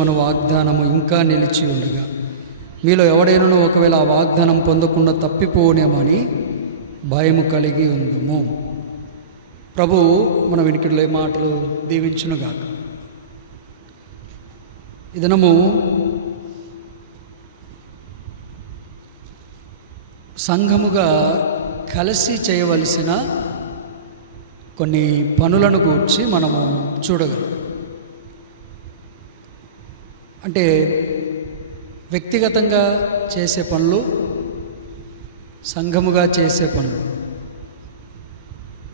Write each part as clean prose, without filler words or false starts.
మన వాగ్దానము ఇంకా నిలిచి ఉండగా మీలో ఎవడైనను ఒకవేళ ఆ వాగ్దానం పొందకుండా తప్పిపోనేమని భయము కలిగి ఉందుము. ప్రభువు మన వెనుకలో ఈ మాటలు దీవించునుగాక. ఈ దినము సంఘముగా కలిసి చేయవలసిన కొన్ని పనులను గూర్చి మనము చూడగలం. అంటే వ్యక్తిగతంగా చేసే పనులు, సంఘముగా చేసే పనులు,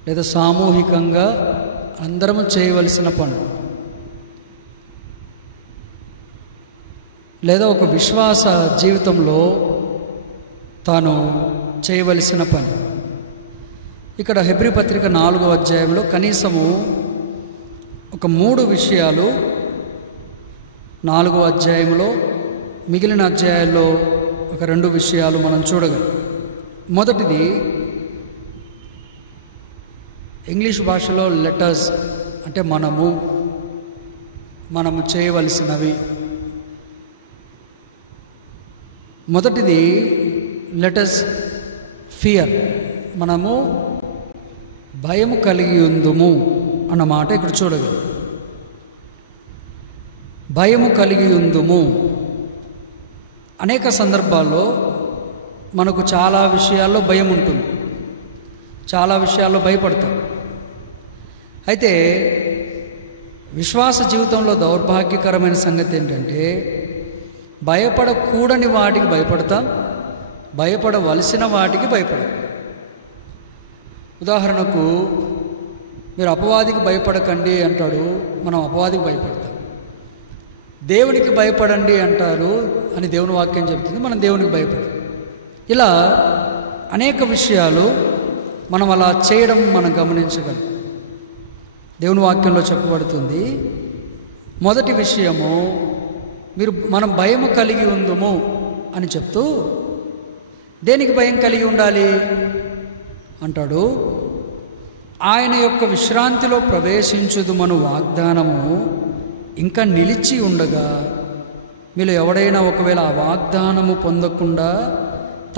లేదా సామూహికంగా అందరము చేయవలసిన పనులు, లేదా ఒక విశ్వాస జీవితంలో తాను చేయవలసిన పని. ఇక్కడ హెబ్రీ పత్రిక 4వ అధ్యాయంలో కనీసము ఒక 3 విషయాలు 4వ అధ్యాయంలో, మిగిలిన అధ్యాయాల్లో ఒక 2 విషయాలు మనం చూడగలం. మొదటిది ఇంగ్లీష్ భాషలో లెటర్స్ అంటే మనము చేయవలసినవి. మొదటిది లెటర్స్ ఫియర్, మనము భయము కలిగి ఉందుము అన్నమాట ఇక్కడ చూడగలం. భయము కలిగి ఉందుము. అనేక సందర్భాల్లో మనకు చాలా విషయాల్లో భయం ఉంటుంది, చాలా విషయాల్లో భయపడతాం. అయితే విశ్వాస జీవితంలో దౌర్భాగ్యకరమైన సంగతి ఏంటంటే భయపడకూడని వాటికి భయపడతాం, భయపడవలసిన వాటికి భయపడం. ఉదాహరణకు మీరు అపవాదికి భయపడకండి అంటాడు, మనం అపవాదికి భయపడతాం. దేవునికి భయపడండి అంటారు అని దేవుని వాక్యం చెబుతుంది, మనం దేవునికి భయపడం. ఇలా అనేక విషయాలు మనం అలా చేయడం మనం గమనించగలం. దేవుని వాక్యంలో చెప్పబడుతుంది, మొదటి విషయము మనం భయము కలిగి ఉందుము అని చెప్తూ, దేనికి భయం కలిగి ఉండాలి అంటాడు, ఆయన యొక్క విశ్రాంతిలో ప్రవేశించుదుమను వాగ్దానము ఇంకా నిలిచి ఉండగా మీలో ఎవడైనా ఒకవేళ ఆ వాగ్దానము పొందకుండా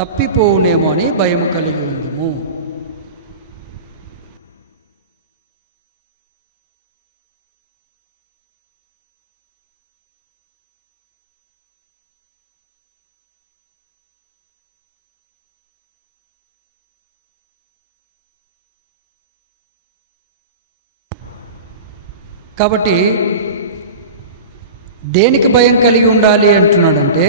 తప్పిపోవునేమో అని భయము కలిగి ఉందుము. కాబట్టి దేనికి భయం కలిగి ఉండాలి అంటున్నాడంటే,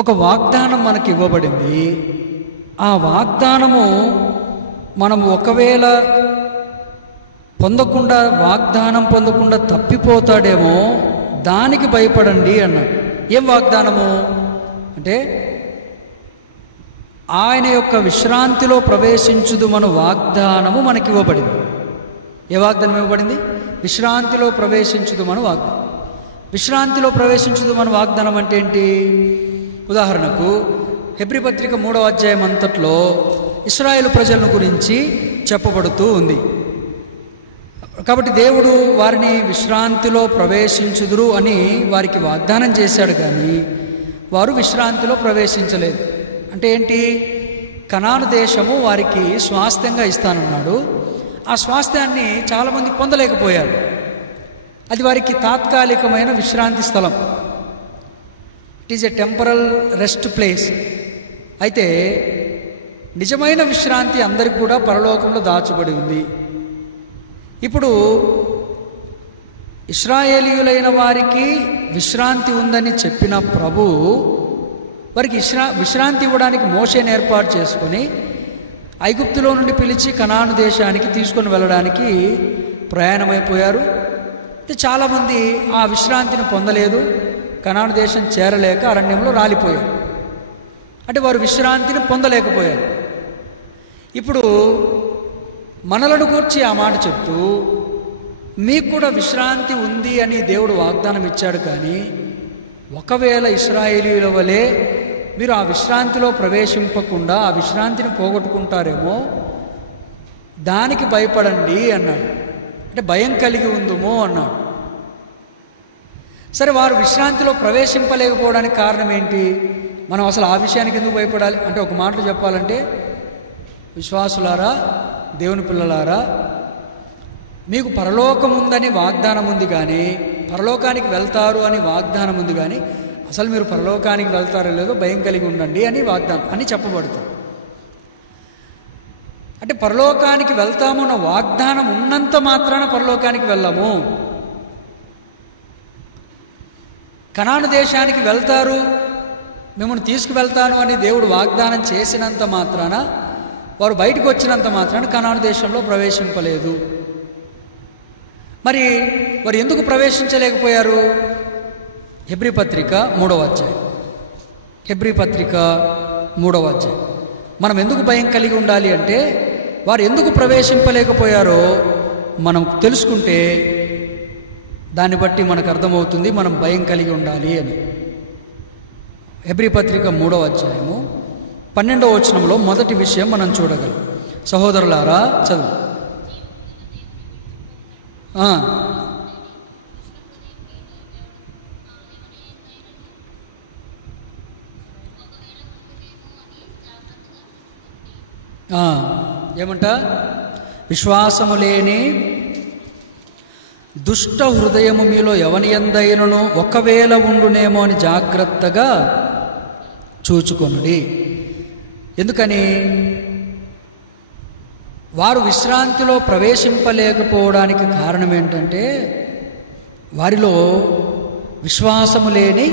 ఒక వాగ్దానం మనకి ఇవ్వబడింది. ఆ వాగ్దానము మనం ఒకవేళ వాగ్దానం పొందకుండా తప్పిపోతాడేమో దానికి భయపడండి అన్నాడు. ఏం వాగ్దానము అంటే ఆయన యొక్క విశ్రాంతిలో ప్రవేశించుదు మన వాగ్దానము మనకి ఇవ్వబడింది. ఏ వాగ్దానం ఇవ్వబడింది? విశ్రాంతిలో ప్రవేశించుదు మన వాగ్దానం. విశ్రాంతిలో ప్రవేశించుదు మన వాగ్దానం అంటే ఏంటి? ఉదాహరణకు హెబ్రీ పత్రిక 3వ అధ్యాయం అంతట్లో ఇశ్రాయేలు ప్రజలను గురించి చెప్పబడుతూ ఉంది. కాబట్టి దేవుడు వారిని విశ్రాంతిలో ప్రవేశించుదురు అని వారికి వాగ్దానం చేశాడు, కానీ వారు విశ్రాంతిలో ప్రవేశించలేదు. అంటే ఏంటి? కనాను దేశము వారికి స్వాస్థ్యంగా ఇస్తానన్నాడు. ఆ స్వాస్థ్యాన్ని చాలామంది పొందలేకపోయారు. అది వారికి తాత్కాలికమైన విశ్రాంతి స్థలం. It is a temporal rest place. అయితే నిజమైన విశ్రాంతి అందరికి కూడా పరలోకంలో దాచబడి ఉంది. ఇప్పుడు ఇశ్రాయేలీయులైన వారికి విశ్రాంతి ఉందని చెప్పిన ప్రభు వారికి విశ్రాంతి ఇవ్వడానికి మోషేని ఏర్పాటు చేసుకొని ఐగుప్తులో నుండి పిలిచి కనాను దేశానికి తీసుకొని వెళ్ళడానికి ప్రయాణమైపోయారు. చాలామంది ఆ విశ్రాంతిని పొందలేదు, కనాను దేశం చేరలేక అరణ్యంలో రాలిపోయారు. అంటే వారు విశ్రాంతిని పొందలేకపోయారు. ఇప్పుడు మనలను గూర్చి ఆ మాట చెప్తూ మీకు కూడా విశ్రాంతి ఉంది అని దేవుడు వాగ్దానం ఇచ్చాడు, కానీ ఒకవేళ ఇశ్రాయేలీయుల వలె మీరు ఆ విశ్రాంతిలో ప్రవేశింపకుండా ఆ విశ్రాంతిని పోగొట్టుకుంటారేమో దానికి భయపడండి అన్నాడు. అంటే అంటే భయం కలిగి ఉందుము అన్నాడు. సరే, వారు విశ్రాంతిలో ప్రవేశింపలేకపోవడానికి కారణం ఏంటి? మనం అసలు ఆ విషయానికి ఎందుకు భయపడాలి అంటే, ఒక మాటలో చెప్పాలంటే, విశ్వాసులారా, దేవుని పిల్లలారా, మీకు పరలోకం ఉందని వాగ్దానం ఉంది, కానీ పరలోకానికి వెళ్తారు అని వాగ్దానం ఉంది, కానీ అసలు మీరు పరలోకానికి వెళ్తారో లేదో భయం కలిగి ఉండండి అని వాగ్దానం అని చెప్పబడుతుంది. అంటే పరలోకానికి వెళ్తాము అన్న వాగ్దానం ఉన్నంత మాత్రాన పరలోకానికి వెళ్ళము. కనాను దేశానికి వెళ్తారు, మిమ్మల్ని తీసుకువెళ్తాను అని దేవుడు వాగ్దానం చేసినంత మాత్రాన, వారు బయటకు వచ్చినంత మాత్రాన కనాను దేశంలో ప్రవేశింపలేదు. మరి వారు ఎందుకు ప్రవేశించలేకపోయారు? హెబ్రీ పత్రిక 3వ అధ్యాయం. హెబ్రీ పత్రిక 3వ అధ్యాయం. మనం ఎందుకు భయం కలిగి ఉండాలి అంటే, వారు ఎందుకు ప్రవేశింపలేకపోయారో మనం తెలుసుకుంటే దాన్ని బట్టి మనకు అర్థమవుతుంది మనం భయం కలిగి ఉండాలి అని. హెబ్రీ పత్రిక 3వ అధ్యాయము 12వ వచనంలో మొదటి విషయం మనం చూడగలం. సహోదరులారా, చదువు. ఏమంట? విశ్వాసము లేని దుష్ట హృదయము మీలో ఎవని యందైనను ఒకవేళ ఉండునేమో అని జాగ్రత్తగా చూచుకొనుడి. ఎందుకని? వారు విశ్రాంతిలో ప్రవేశింపలేకపోవడానికి కారణం ఏంటంటే, వారిలో విశ్వాసము లేని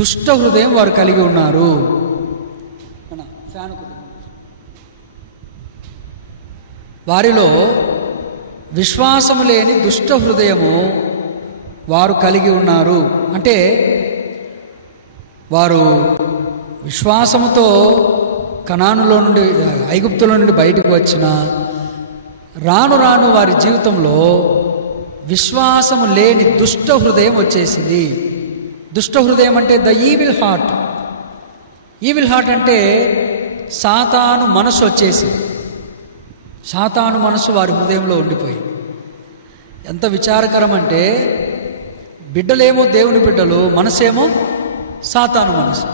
దుష్ట హృదయం వారు కలిగి ఉన్నారు. వారిలో విశ్వాసము లేని దుష్ట హృదయము వారు కలిగి ఉన్నారు. అంటే వారు విశ్వాసముతో కనానులో నుండి, ఐగుప్తులో నుండి బయటకు వచ్చిన రాను రాను వారి జీవితంలో విశ్వాసము లేని దుష్ట హృదయం వచ్చేసింది. దుష్ట హృదయం అంటే the evil heart. Evil heart అంటే సాతాను మనసు వచ్చేసింది. సాతాను మనసు వారి హృదయంలో ఉండిపోయింది. ఎంత విచారకరం అంటే, బిడ్డలేమో దేవుని బిడ్డలు, మనసేమో సాతాను మనసు.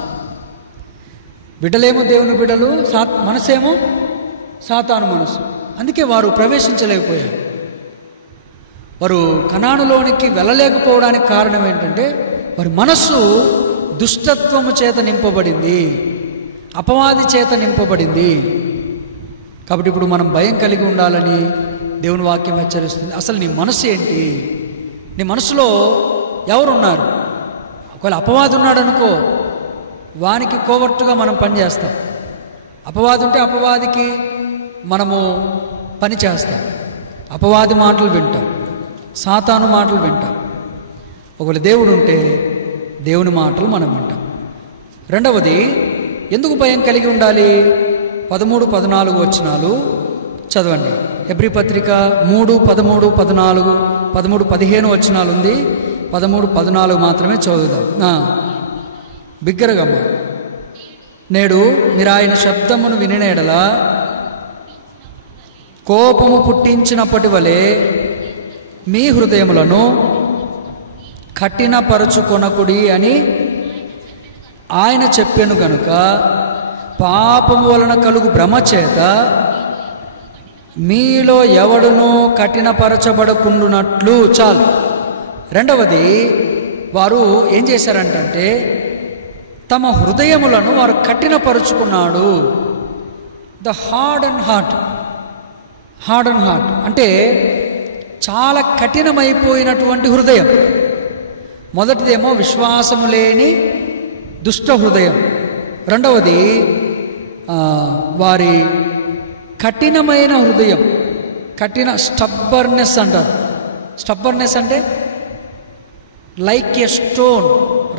బిడ్డలేమో దేవుని బిడ్డలు, మనసేమో సాతాను మనసు. అందుకే వారు ప్రవేశించలేకపోయారు. వారు కనానులోనికి వెళ్ళలేకపోవడానికి కారణం ఏంటంటే, వారి మనస్సు దుష్టత్వము చేత నింపబడింది, అపవాది చేత నింపబడింది. కాబట్టి ఇప్పుడు మనం భయం కలిగి ఉండాలని దేవుని వాక్యం హెచ్చరిస్తుంది. అసలు నీ మనసు ఏంటి? నీ మనసులో ఎవరున్నారు? ఒకవేళ అపవాది ఉన్నాడు అనుకో, వానికి కోవర్టుగా మనం పనిచేస్తాం. అపవాది ఉంటే అపవాదికి మనము పని చేస్తాం. అపవాది మాటలు వింటాం, సాతాను మాటలు వింటాం. ఒకవేళ దేవుడు ఉంటే దేవుని మాటలు మనం వింటాం. రెండవది, ఎందుకు భయం కలిగి ఉండాలి? 13, 14 వచనాలు చదవండి. హెబ్రీ పత్రిక 3, 13, 14, 13, 15 వచనాలు ఉంది. 13, 14 మాత్రమే చదువుదాం. బిగ్గరగమ్మ. నేడు మీరు ఆయన శబ్దమును వినిన ఎడల కోపము పుట్టించినప్పటి వలె మీ హృదయములను కఠినపరచుకొనకుడి అని ఆయన చెప్పెను గనుక, పాపము వలన కలుగు భ్రమ చేత మీలో ఎవడునూ కఠినపరచబడకుండునట్లు. చాలు. రెండవది, వారు ఏం చేశారంటే, తమ హృదయములను వారు కఠినపరుచుకున్నాడు. The hard and heart. Hard and heart అంటే చాలా కఠినమైపోయినటువంటి హృదయం. మొదటిదేమో విశ్వాసము లేని దుష్ట హృదయం. రెండవది వారి కఠినమైన హృదయం. స్టబ్బర్నెస్ అంటారు. స్టబ్బర్నెస్ అంటే లైక్ ఎ స్టోన్,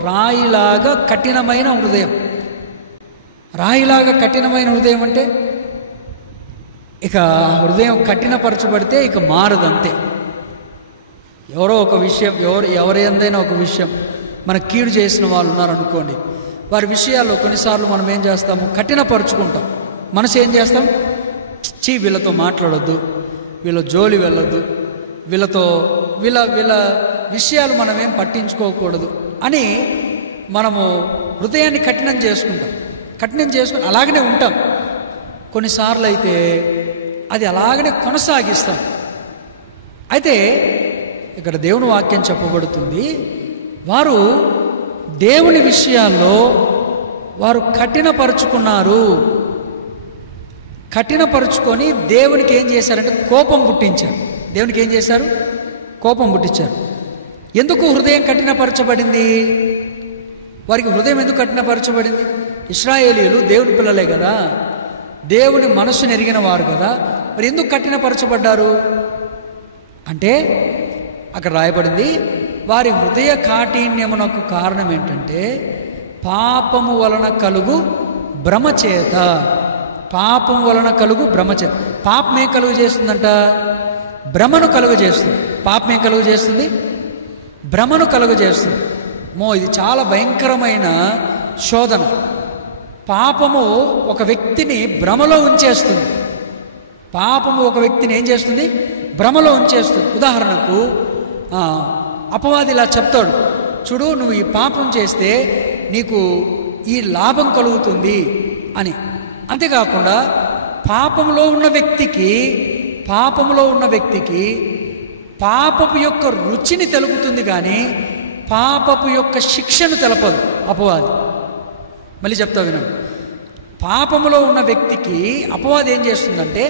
రాయిలాగా కఠినమైన హృదయం. రాయిలాగా కఠినమైన హృదయం అంటే ఇక హృదయం కఠినపరచబడితే ఇక మారదంతే. ఎవరో ఒక విషయం, ఎవరైందైనా ఒక విషయం మన కీడు చేసిన వాళ్ళు ఉన్నారనుకోండి, వారి విషయాల్లో కొన్నిసార్లు మనం ఏం చేస్తాము? కఠినపరుచుకుంటాం. మనసు ఏం చేస్తాం? వీళ్ళతో మాట్లాడొద్దు, వీళ్ళ జోలి వెళ్ళొద్దు, వీళ్ళ విషయాలు మనమేం పట్టించుకోకూడదు అని మనము హృదయాన్ని కఠినం చేసుకుని అలాగనే ఉంటాం. కొన్నిసార్లు అయితే అది అలాగనే కొనసాగిస్తాం. అయితే ఇక్కడ దేవుని వాక్యం చెప్పబడుతుంది, వారు దేవుని విషయాల్లో వారు కఠినపరుచుకొని దేవునికి ఏం చేశారంటే కోపం పుట్టించారు. దేవునికి ఏం చేశారు? కోపం పుట్టించారు. ఎందుకు హృదయం కఠినపరచబడింది? వారికి హృదయం ఎందుకు కఠినపరచబడింది? ఇశ్రాయేలీయులు దేవుని పిల్లలే కదా, దేవుని మనస్సును ఎరిగిన వారు కదా, మరి ఎందుకు కఠినపరచబడ్డారు అంటే అక్కడ రాయబడింది, వారి హృదయ కాఠిన్యమునకు కారణం ఏంటంటే పాపము వలన కలుగు భ్రమ చేత. పాపం వలన కలుగు భ్రమ చేత. పాపం ఏం కలుగు చేస్తుందంట? భ్రమను కలుగు చేస్తుంది. పాపం ఏం కలుగు చేస్తుంది? భ్రమను కలుగు చేస్తుంది. ఇది చాలా భయంకరమైన శోధన. పాపము ఒక వ్యక్తిని భ్రమలో ఉంచేస్తుంది. పాపము ఒక వ్యక్తిని ఏం చేస్తుంది? భ్రమలో ఉంచేస్తుంది. ఉదాహరణకు అపవాది ఇలా చెప్తాడు, చూడు నువ్వు ఈ పాపం చేస్తే నీకు ఈ లాభం కలుగుతుంది అని. అంతేకాకుండా పాపంలో ఉన్న వ్యక్తికి పాపపు యొక్క రుచిని తెలుపుతుంది, కానీ పాపపు యొక్క శిక్షను తెలపదు అపవాది. మళ్ళీ చెప్తా వినండి. పాపములో ఉన్న వ్యక్తికి అపవాది ఏం చేస్తుందంటే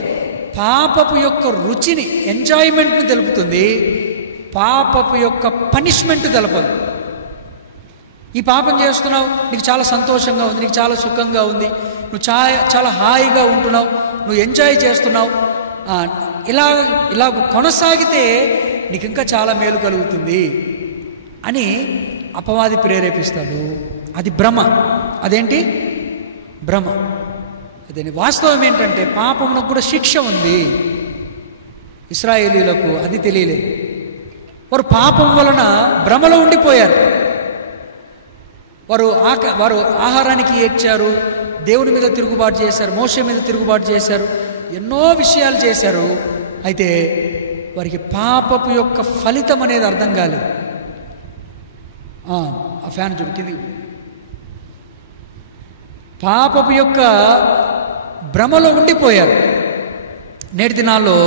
పాపపు యొక్క రుచిని, ఎంజాయ్మెంట్ని తెలుపుతుంది, పాపపు యొక్క పనిష్మెంట్ తెలపదు. ఈ పాపం చేస్తున్నావు, నీకు చాలా సంతోషంగా ఉంది, నీకు చాలా సుఖంగా ఉంది, నువ్వు చాలా హాయిగా ఉంటున్నావు, నువ్వు ఎంజాయ్ చేస్తున్నావు, ఇలా కొనసాగితే నీకు ఇంకా చాలా మేలు కలుగుతుంది అని అపవాది ప్రేరేపిస్తాడు. అది భ్రమ. అదేంటి? భ్రమ. అదే వాస్తవం ఏంటంటే పాపమునకు కూడా శిక్ష ఉంది. ఇశ్రాయేలీయులకు అది తెలియలేదు. వారు పాపం వలన భ్రమలో ఉండిపోయారు. వారు ఆహారానికి ఏడ్చారు, దేవుని మీద తిరుగుబాటు చేశారు, మోషే మీద తిరుగుబాటు చేశారు, ఎన్నో విషయాలు చేశారు. అయితే వారికి పాపపు యొక్క ఫలితం అనేది అర్థం కాలేదు. ఆ ఫ్యాన్ చూడు కిందికి. పాపపు యొక్క భ్రమలో ఉండిపోయారు. నేటి దినాల్లో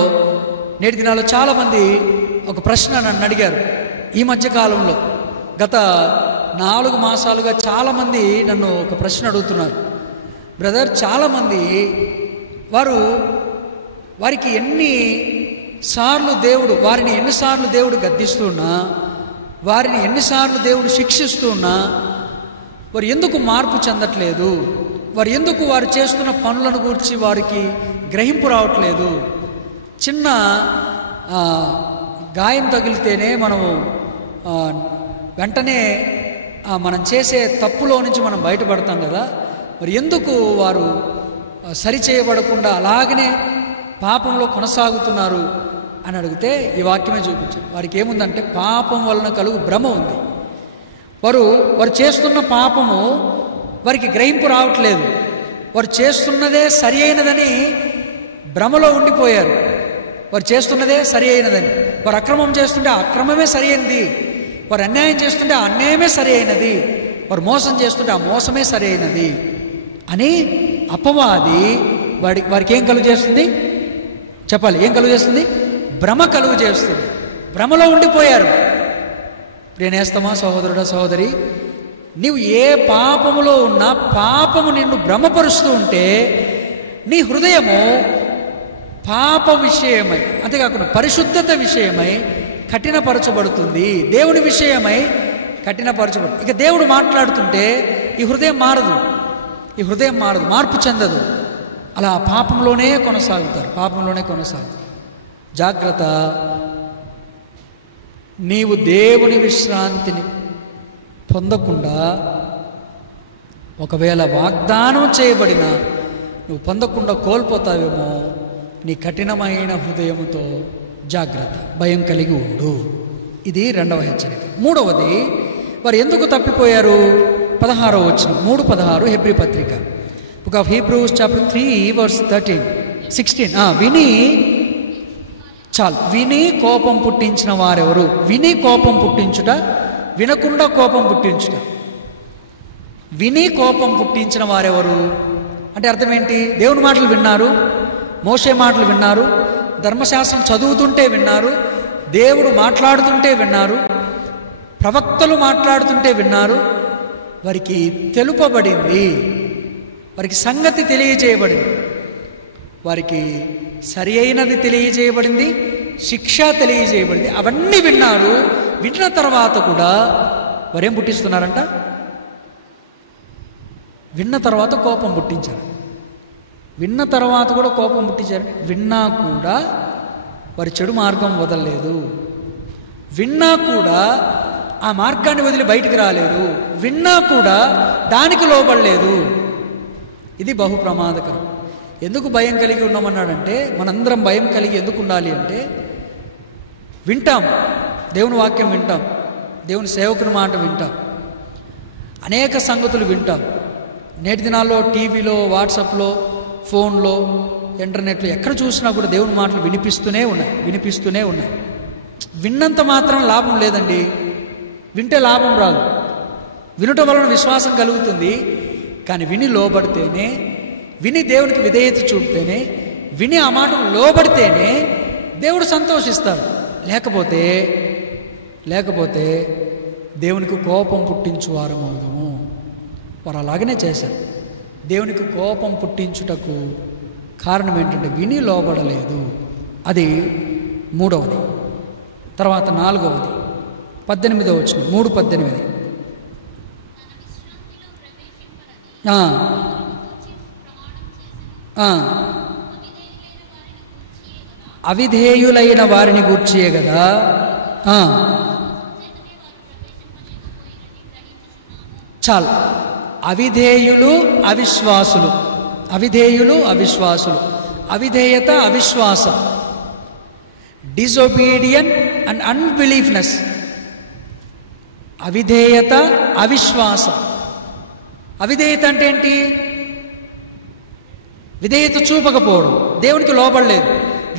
చాలామంది ఒక ప్రశ్న నన్ను అడిగారు. ఈ మధ్యకాలంలో గత 4 మాసాలుగా చాలామంది నన్ను ఒక ప్రశ్న అడుగుతున్నారు. బ్రదర్, చాలామంది వారికి ఎన్నిసార్లు దేవుడు గద్దిస్తున్నా, వారిని ఎన్నిసార్లు దేవుడు శిక్షిస్తున్నా వారు ఎందుకు మార్పు చెందట్లేదు? వారు చేస్తున్న పనులను గురించి వారికి గ్రహింపు రావట్లేదు? చిన్న గాయం తగిలితేనే మనము వెంటనే మనం చేసే తప్పులో నుంచి మనం బయటపడతాం కదా, మరి ఎందుకు వారు సరిచేయబడకుండా అలాగనే పాపంలో కొనసాగుతున్నారు అని అడిగితే ఈ వాక్యమే చూపించారు. వారికి ఏముందంటే పాపం వలన కలుగు భ్రమ ఉంది. వారు చేస్తున్న పాపము వారికి గ్రహింపు రావట్లేదు. వారు చేస్తున్నదే సరి అయినదని భ్రమలో ఉండిపోయారు. వారు చేస్తున్నదే సరి అయినదని. వారు అక్రమం చేస్తుంటే ఆ అక్రమమే సరి అయినది, వారు అన్యాయం చేస్తుంటే ఆ అన్యాయమే సరి అయినది, వారు మోసం చేస్తుంటే ఆ మోసమే సరి అయినది అని అపవాది వారికి ఏం కలుగు చేస్తుంది? చెప్పాలి, ఏం కలుగు చేస్తుంది? భ్రమ కలుగు చేస్తుంది. భ్రమలో ఉండిపోయారు. ప్రియనేస్తమా, సహోదరుడా, సహోదరి, నీవు ఏ పాపములో ఉన్నా పాపము నిన్ను భ్రమపరుస్తూ ఉంటే నీ హృదయము పాప విషయమై, అంతేకాకుండా పరిశుద్ధత విషయమై కఠినపరచబడుతుంది. దేవుని విషయమై కఠినపరచబడుతుంది. ఇక దేవుడు మాట్లాడుతుంటే ఈ హృదయం మారదు, మార్పు చెందదు. అలా పాపంలోనే కొనసాగుతారు. జాగ్రత్త. నీవు దేవుని విశ్రాంతిని పొందకుండా, ఒకవేళ వాగ్దానం చేయబడిన నువ్వు పొందకుండా కోల్పోతావేమో. నీ కఠినమైన హృదయముతో జాగ్రత్త, భయం కలిగి ఉండు. ఇది 2వ హెచ్చరిక. 3వది, వారు ఎందుకు తప్పిపోయారు? 16వ వచనం, 3:16 హెబ్రీ పత్రిక, book of Hebrews chapter 3 verse 16. విని చాలు. విని కోపం పుట్టించిన వారెవరు? విని కోపం పుట్టించుట, వినకుండా కోపం పుట్టించుట. విని కోపం పుట్టించిన వారెవరు అంటే అర్థం ఏంటి? దేవుని మాటలు విన్నారు, మోషే మాటలు విన్నారు, ధర్మశాస్త్రం చదువుతుంటే విన్నారు, దేవుడు మాట్లాడుతుంటే విన్నారు, ప్రవక్తలు మాట్లాడుతుంటే విన్నారు. వారికి తెలుపబడింది, వారికి సంగతి తెలియజేయబడింది, వారికి సరి అయినది తెలియజేయబడింది, శిక్ష తెలియజేయబడింది. అవన్నీ విన్నారు. విన్న తర్వాత కూడా వారేం పుట్టిస్తున్నారంట? విన్న తర్వాత కోపం పుట్టించారు. విన్న తర్వాత కూడా కోపం పుట్టించారు. విన్నా కూడా వారి చెడు మార్గం వదలలేదు. విన్నా కూడా ఆ మార్గాన్ని వదిలి బయటికి రాలేదు. విన్నా కూడా దానికి లోబడలేదు. ఇది బహు ప్రమాదకరం. ఎందుకు భయం కలిగి ఉన్నామన్నాడంటే, మనందరం భయం కలిగి ఎందుకు ఉండాలి అంటే, వింటాం, దేవుని వాక్యం వింటాం, దేవుని సేవకుని మాట వింటాం, అనేక సంగతులు వింటాం. నేటి దినాల్లో టీవీలో, వాట్సాప్లో, ఫోన్లో, ఇంటర్నెట్లో ఎక్కడ చూసినా కూడా దేవుని మాటలు వినిపిస్తూనే ఉన్నాయి. విన్నంత మాత్రం లాభం లేదండి. వింటే లాభం రాదు. వినటం వలన విశ్వాసం కలుగుతుంది. కానీ విని లోబడితేనే, విని దేవునికి విధేయత చూపితేనే, విని ఆ మాటకు లోబడితేనే దేవుడు సంతోషిస్తాడు. లేకపోతే దేవునికి కోపం పుట్టించు వారం అవుదాము. వారు అలాగనే చేశారు. దేవునికి కోపం పుట్టించుటకు కారణం ఏంటంటే విని లోబడలేదు. అది మూడవది. తర్వాత నాలుగవది 18వ వచనం, 3:18. అవిధేయులైన వారిని గూర్చియే కదా. చాలు. అవిధేయులు అవిశ్వాసులు, అవిధేయత అవిశ్వాసం, డిజొబీడియన్ అండ్ అన్బిలీఫ్నెస్. అవిధేయత అవిశ్వాసం. అవిధేయత అంటే ఏంటి? విధేయత చూపకపోవడం. దేవునికి లోబడలేదు,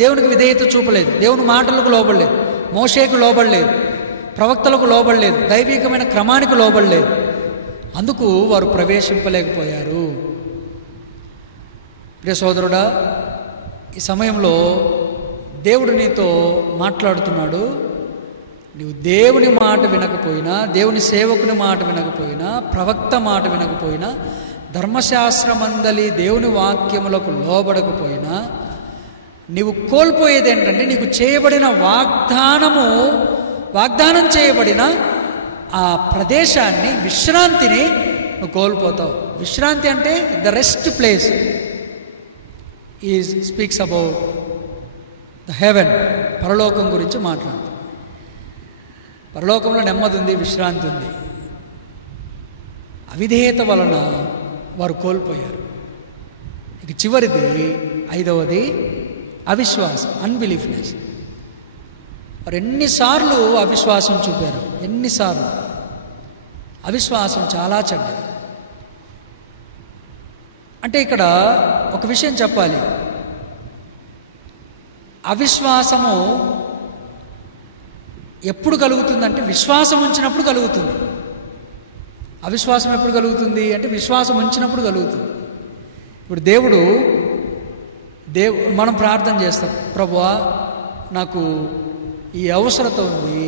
దేవునికి విధేయత చూపలేదు, దేవుని మాటలకు లోబడలేదు, మోషేకు లోబడలేదు, ప్రవక్తలకు లోబడలేదు, దైవికమైన క్రమానికి లోబడలేదు. అందుకు వారు ప్రవేశింపలేకపోయారు. ప్రియ సోదరుడా, ఈ సమయంలో దేవుడు నీతో మాట్లాడుతున్నాడు. నీవు దేవుని మాట వినకపోయినా, దేవుని సేవకుని మాట వినకపోయినా, ప్రవక్త మాట వినకపోయినా, ధర్మశాస్త్రమందలి దేవుని వాక్యములకు లోబడకపోయినా, నీవు కోల్పోయేది ఏంటంటే, నీకు చేయబడిన వాగ్దానం చేయబడిన ఆ ప్రదేశాన్ని, విశ్రాంతిని నువ్వు కోల్పోతావు. విశ్రాంతి అంటే the rest place is speaks about the heaven. పరలోకం గురించి మాట్లాడుతాం. పరలోకంలో నెమ్మది ఉంది, విశ్రాంతి ఉంది. అవిధేయత వలన వారు కోల్పోయారు. ఇక చివరిది, 5వది అవిశ్వాసం, అన్బిలీఫ్నెస్. వారు ఎన్నిసార్లు అవిశ్వాసం చూపారు, ఎన్నిసార్లు. అవిశ్వాసం చాలా చెడ్డది. అంటే ఇక్కడ ఒక విషయం చెప్పాలి. అవిశ్వాసము ఎప్పుడు కలుగుతుందంటే విశ్వాసం ఉంచినప్పుడు కలుగుతుంది. అవిశ్వాసం ఎప్పుడు కలుగుతుంది అంటే విశ్వాసం ఉంచినప్పుడు కలుగుతుంది. ఇప్పుడు మనం ప్రార్థన చేస్తాం, ప్రభువా నాకు ఈ అవసరత ఉంది,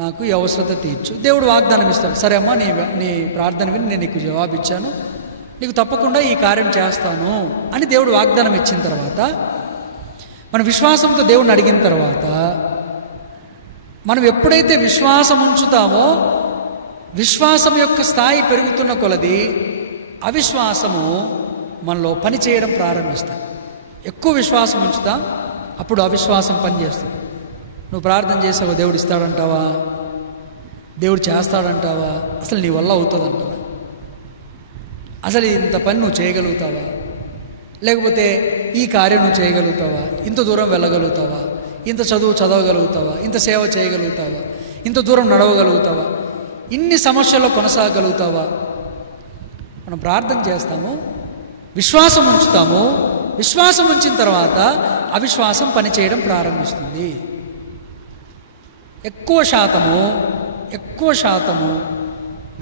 నాకు ఈ అవసరత తీర్చు. దేవుడు వాగ్దానం ఇస్తాడు, సరే అమ్మా, నీ ప్రార్థన విని నేను నీకు జవాబు ఇచ్చాను, నీకు తప్పకుండా ఈ కార్యం చేస్తాను అని దేవుడు వాగ్దానం ఇచ్చిన తర్వాత, మన విశ్వాసంతో దేవుడిని అడిగిన తర్వాత, మనం ఎప్పుడైతే విశ్వాసం ఉంచుతామో, విశ్వాసం యొక్క స్థాయి పెరుగుతున్న కొలది అవిశ్వాసము మనలో పని చేయడం ప్రారంభిస్తాం. ఎక్కువ విశ్వాసం ఉంచుతాం, అప్పుడు అవిశ్వాసం పనిచేస్తుంది. నువ్వు ప్రార్థన చేసావా, దేవుడు ఇస్తాడంటావా, దేవుడు చేస్తాడంటావా, అసలు నీ వల్ల అవుతుందంటావా, అసలు ఇంత పని నువ్వు చేయగలుగుతావా, లేకపోతే ఈ కార్యం నువ్వు చేయగలుగుతావా, ఇంత దూరం వెళ్ళగలుగుతావా, ఇంత చదువు చదవగలుగుతావా, ఇంత సేవ చేయగలుగుతావా, ఇంత దూరం నడవగలుగుతావా, ఇన్ని సమస్యల్లో కొనసాగలుగుతావా. మనం ప్రార్థన చేస్తాము, విశ్వాసం ఉంచుతాము. విశ్వాసం ఉంచిన తర్వాత అవిశ్వాసం పనిచేయడం ప్రారంభిస్తుంది. ఎక్కువ శాతము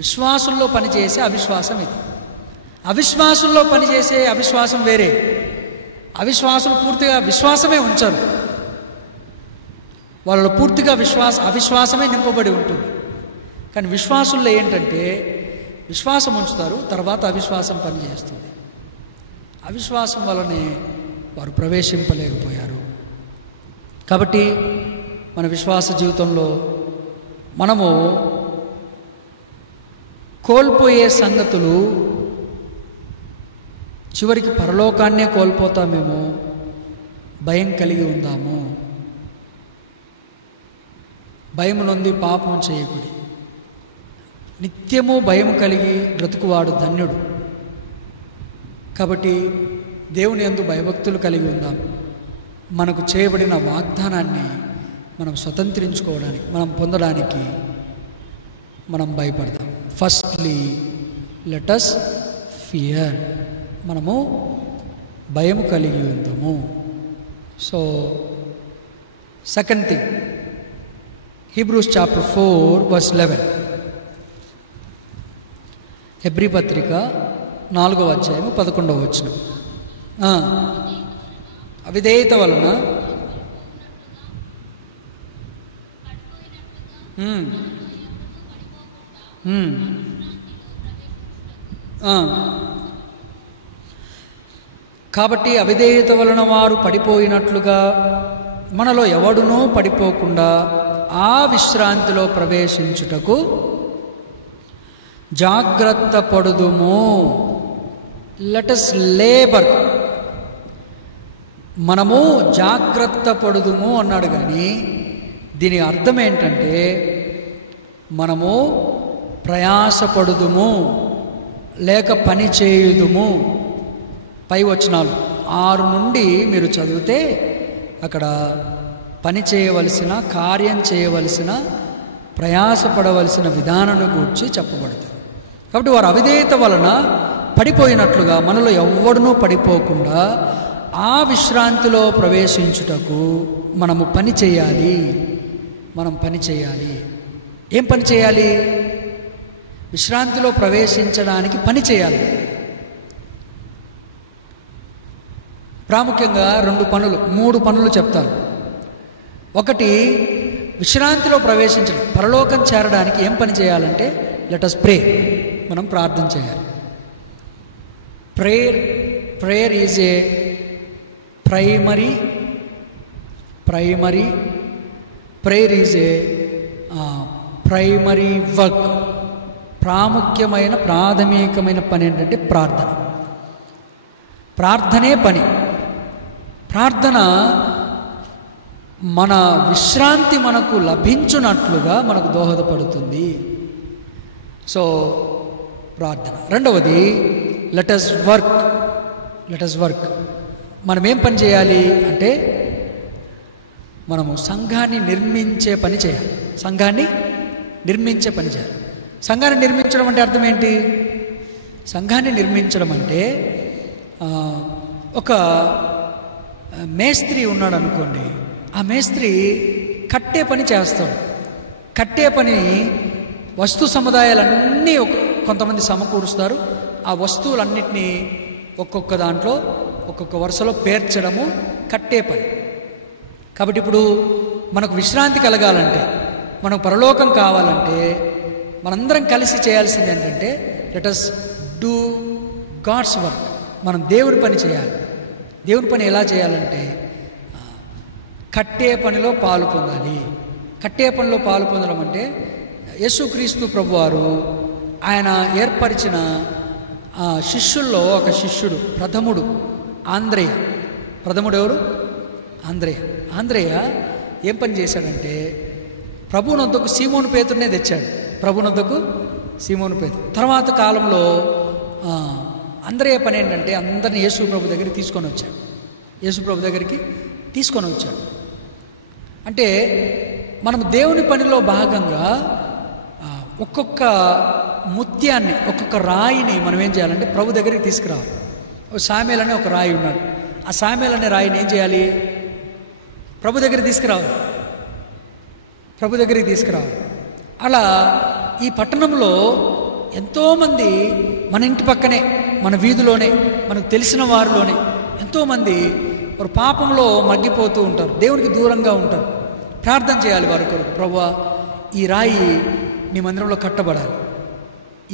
విశ్వాసుల్లో పనిచేసే అవిశ్వాసం ఇది. అవిశ్వాసుల్లో పనిచేసే అవిశ్వాసం వేరే. అవిశ్వాసులు పూర్తిగా విశ్వాసమే ఉంచరు, వాళ్ళలో పూర్తిగా అవిశ్వాసమే నింపబడి ఉంటుంది. కానీ విశ్వాసుల్లో ఏంటంటే విశ్వాసం ఉంచుతారు, తర్వాత అవిశ్వాసం పనిచేస్తుంది. అవిశ్వాసం వల్లనే వారు ప్రవేశింపలేకపోయారు. కాబట్టి మన విశ్వాస జీవితంలో మనము కోల్పోయే సంగతులు, చివరికి పరలోకాన్నే కోల్పోతామేమో, భయం కలిగి ఉందాము. భయం నొంది పాపం చేయకుడి. నిత్యము భయం కలిగి బ్రతుకువాడు ధన్యుడు. కాబట్టి దేవుని యందు భయభక్తులు కలిగి ఉందాం. మనకు చేయబడిన వాగ్దానాన్ని మనం స్వతంత్రించుకోవడానికి, మనం పొందడానికి మనం భయపడదాం. Firstly let us fear. మనము భయం కలిగి ఉందాము. So second thing, Hebrews chapter 4 verse 11. హెబ్రీ పత్రిక 4వ అధ్యాయం 11వ వచనం. అవిధేయత వలన కాబట్టి అవిధేయత వలన వారు పడిపోయినట్లుగా మనలో ఎవడునూ పడిపోకుండా ఆ విశ్రాంతిలో ప్రవేశించుటకు జాగ్రత్త పడుదుము. Let us labour. మనము జాగ్రత్త పడుదుము అన్నాడు, కానీ దీని అర్థం ఏంటంటే మనము ప్రయాసపడుదుము లేక పని చేయుదుము. పై వచనాలు 6 నుండి మీరు చదివితే అక్కడ పని చేయవలసిన, కార్యం చేయవలసిన, ప్రయాసపడవలసిన విధానాన్ని గూర్చి చెప్పబడుతుంది. కాబట్టి వారు అవిధేయత వలన పడిపోయినట్లుగా మనలో ఎవ్వడునూ పడిపోకుండా ఆ విశ్రాంతిలో ప్రవేశించుటకు మనము పని చేయాలి. ఏం పని చేయాలి? విశ్రాంతిలో ప్రవేశించడానికి పని చేయాలి. ప్రాముఖ్యంగా 3 పనులు చెప్తాను. ఒకటి, విశ్రాంతిలో ప్రవేశించడం, పరలోకం చేరడానికి ఏం పని చేయాలంటే లెట్ us ప్రే. మనం ప్రార్థన చేయాలి. Prayer is a primary prayer is a primary work. ప్రాథమికమైన పని ఏంటంటే ప్రార్థనే పని. ప్రార్థన మన విశ్రాంతి మనకు లభించున్నట్లుగా మనకు దోహదపడుతుంది. సో ప్రార్థన. రెండవది, లెట్ us వర్క్. మనం ఏం పని చేయాలి అంటే మనము సంఘాన్ని నిర్మించే పని చేయాలి. సంఘాన్ని నిర్మించడం అంటే అర్థం ఏంటి? సంఘాన్ని నిర్మించడం అంటే ఒక మేస్త్రి ఉన్నాడు అనుకోండి, ఆ మేస్త్రి కట్టే పని చేస్తాడు. కట్టే పని వస్తు సముదాయాలన్నీ కొంతమంది సమకూరుస్తారు. ఆ వస్తువులన్నిటినీ ఒక్కొక్క దాంట్లో ఒక్కొక్క వరుసలో పేర్చడము కట్టే పని. కాబట్టి ఇప్పుడు మనకు విశ్రాంతి కలగాలంటే, మనకు పరలోకం కావాలంటే మనందరం కలిసి చేయాల్సింది ఏంటంటే let us do God's work. మనం దేవుని పని చేయాలి. దేవుని పని ఎలా చేయాలంటే కట్టే పనిలో పాలు పొందాలి. కట్టే పనిలో పాలు పొందడం అంటే యేసుక్రీస్తు ప్రభువారు ఆయన ఏర్పరిచిన శిష్యుల్లో ఒక శిష్యుడు ప్రథముడు ఆంద్రేయ. ప్రథముడు ఎవరు? ఆంద్రేయ ఏం పని చేశాడంటే ప్రభువునొద్దకు సీమోను పేతురునే తెచ్చాడు. ప్రభువునొద్దకు సీమోను పేతురు. తర్వాత కాలంలో ఆంద్రేయ పని ఏంటంటే అందరిని యేసు ప్రభు దగ్గరికి తీసుకొని వచ్చాడు. అంటే మనం దేవుని పనిలో భాగంగా ఒక్కొక్క ముత్యాన్ని, ఒక్కొక్క రాయిని మనం ఏం చేయాలంటే ప్రభు దగ్గరికి తీసుకురావాలి. సామెల్ అనే ఒక రాయి ఉన్నాడు. ఆ సామెల్ అనే రాయిని ఏం చేయాలి? ప్రభు దగ్గరికి తీసుకురావాలి, ప్రభు దగ్గరికి తీసుకురావాలి. అలా ఈ పట్టణంలో ఎంతోమంది మన ఇంటి పక్కనే, మన వీధిలోనే, మనకు తెలిసిన వారిలోనే ఎంతోమంది వారు పాపంలో మగ్గిపోతూ ఉంటారు, దేవునికి దూరంగా ఉంటారు. ప్రార్థన చేయాలి వారి కొరకు. ప్రభువా, ఈ రాయి నీ మందిరంలో కట్టబడాలి,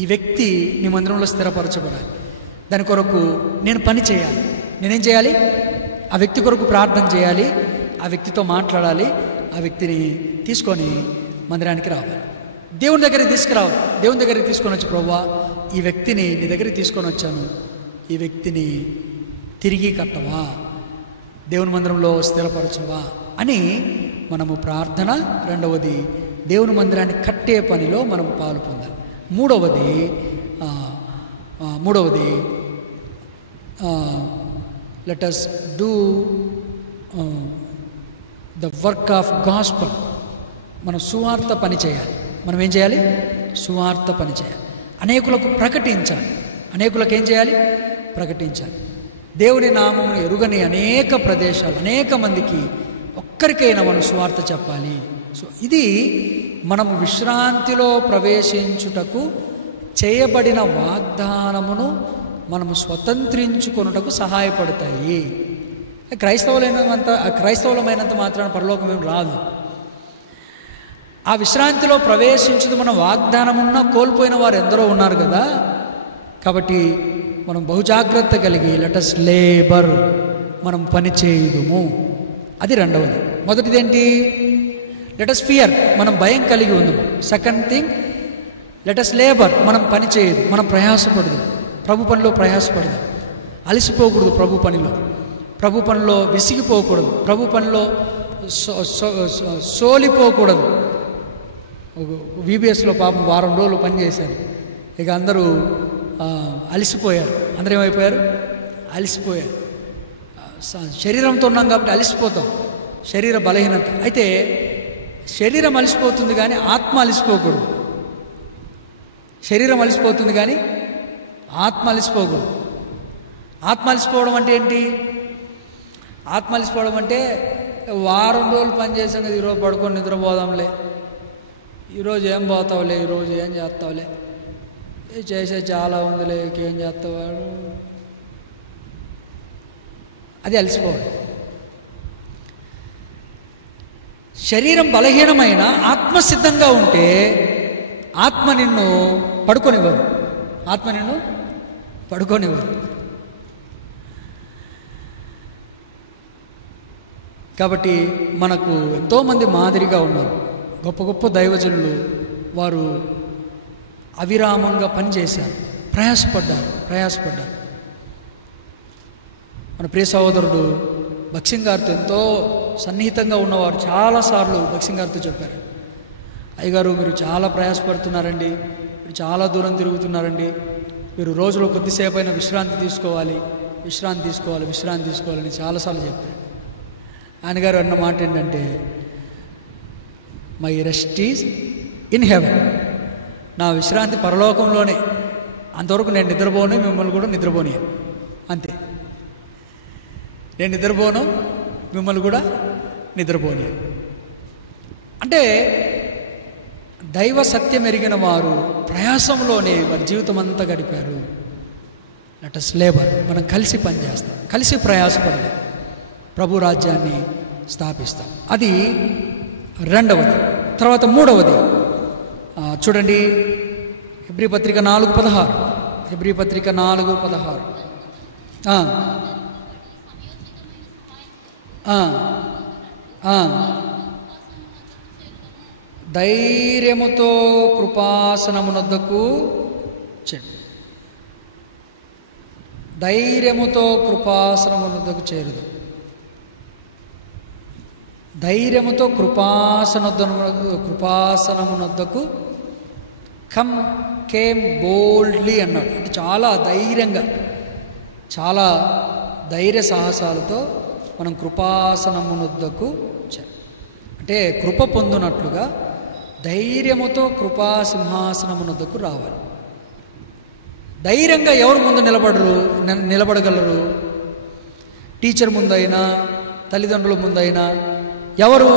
ఈ వ్యక్తి నీ మందిరంలో స్థిరపరచబడాలి, దాని కొరకు నేను పని చేయాలి. నేనేం చేయాలి? ఆ వ్యక్తి కొరకు ప్రార్థన చేయాలి, ఆ వ్యక్తితో మాట్లాడాలి, ఆ వ్యక్తిని తీసుకొని మందిరానికి రావాలి, దేవుని దగ్గరికి తీసుకురావాలి. దేవుని దగ్గరికి తీసుకొని వచ్చి, ప్రభువా, ఈ వ్యక్తిని నీ దగ్గరికి తీసుకొని వచ్చాను, ఈ వ్యక్తిని తిరిగి కట్టవా, దేవుని మందిరంలో స్థిరపరచవా అని మనము ప్రార్థన. రెండవది, దేవుని మందిరాన్ని కట్టే పనిలో మనం పాలు పొందాలి. మూడవది let us do the work of gospel. మనం సువార్త పని చేయాలి. మనం ఏం చేయాలి? సువార్త పని చేయాలి, అనేకులకు ప్రకటించాలి. అనేకులకు ఏం చేయాలి? ప్రకటించాలి. దేవుని నామమును ఎరుగని అనేక ప్రదేశాలు, అనేక మందికి ఒక్కరికైనా మనం సువార్త చెప్పాలి. సో ఇది మనము విశ్రాంతిలో ప్రవేశించుటకు చేయబడిన వాగ్దానమును మనము స్వతంత్రించుకొనుటకు సహాయపడతాయి. క్రైస్తవులమైనంత మాత్రాన పరలోకం ఏం రాదు. ఆ విశ్రాంతిలో ప్రవేశించుదు మన వాగ్దానమున్న కోల్పోయిన వారు ఎందరో ఉన్నారు కదా. కాబట్టి మనం బహుజాగ్రత్త కలిగి లెట్ us లేబర్, మనం పని చేయుదుము. అది రెండవది. మొదటిదేంటి? లెట్ us ఫియర్, మనం భయం కలిగి ఉందుము. Second thing, let us labour, మనం పని చేయదు, మనం ప్రయాసపడదు, ప్రభు పనిలో ప్రయాసపడదు, అలసిపోకూడదు, ప్రభు పనిలో విసిగిపోకూడదు, ప్రభు పనిలో సోలిపోకూడదు. VBSలో పాపం వారం రోజులు పనిచేశారు, ఇక అందరూ అలసిపోయారు. అందరూ ఏమైపోయారు? అలసిపోయారు. శరీరంతో ఉన్నాం కాబట్టి అలసిపోతాం, శరీర బలహీనత. అయితే శరీరం అలసిపోతుంది కానీ ఆత్మ అలసిపోకూడదు. శరీరం అలసిపోతుంది కానీ ఆత్మ అలసిపోకూడదు. ఆత్మ అలసిపోవడం అంటే ఏంటి? ఆత్మ అలసిపోవడం అంటే వారం రోజులు పనిచేసాం కదా, ఈరోజు పడుకొని నిద్రపోదాంలే, ఈరోజు ఏం పోతావులే, ఈరోజు ఏం చేస్తావులే, చేసే చాలా ఉందిలే, ఏం చేస్తావాడు, అది అలసిపోవడం. శరీరం బలహీనమైన ఆత్మ సిద్ధంగా ఉంటే ఆత్మ నిన్ను పడుకోనివ్వదు, ఆత్మ నిన్ను పడుకోనివ్వదు. కాబట్టి మనకు ఎంతోమంది మాదిరిగా ఉన్నారు, గొప్ప గొప్ప దైవజనులు. వారు అవిరామంగా పనిచేశారు, ప్రయాసపడ్డారు. మన ప్రియ సహోదరుడు భక్సింగ్ గారితో ఎంతో సన్నిహితంగా ఉన్నవారు చాలాసార్లు భక్సింగ్ గారితో చెప్పారు, అయ్యగారు మీరు చాలా ప్రయాసపడుతున్నారండి, మీరు చాలా దూరం తిరుగుతున్నారండి, మీరు రోజులో కొద్దిసేపు అయినా విశ్రాంతి తీసుకోవాలని చాలాసార్లు చెప్పారు. ఆయన గారు అన్న మాట ఏంటంటే, my rest is in heaven, నా విశ్రాంతి పరలోకంలోనే, అంతవరకు నేను నిద్రపోను, మిమ్మల్ని కూడా నిద్రపోనియను, అంతే. నేను నిద్రపోను, మిమ్మల్ని కూడా నిద్రపోనియను. అంటే దైవ సత్యం ఎరిగిన వారు ప్రయాసంలోనే వారి జీవితం అంతా గడిపారు. లెట్ us లేబర్, మనం కలిసి పనిచేస్తాం, కలిసి ప్రయాసపడదాం, ప్రభు రాజ్యాన్ని స్థాపిస్తాం. అది రెండవది. తర్వాత మూడవది చూడండి, హెబ్రీ పత్రిక 4:16. హెబ్రీ పత్రిక 4:16. ధైర్యముతో కృపాసనమునొద్దకు చేరుదు. ధైర్యముతో కృపాసనమునొద్దకు కేమ్ బోల్డ్లీ అన్నాడు. అంటే చాలా ధైర్యంగా, చాలా ధైర్య సాహసాలతో మనం కృపాసనమునొద్దకు అంటే కృప పొందునట్లుగా ధైర్యముతో కృపాసింహాసనమునొద్దకు రావాలి. ధైర్యంగా ఎవరు ముందు నిలబడగలరు? టీచర్ ముందైనా, తల్లిదండ్రుల ముందైనా, ఎవరు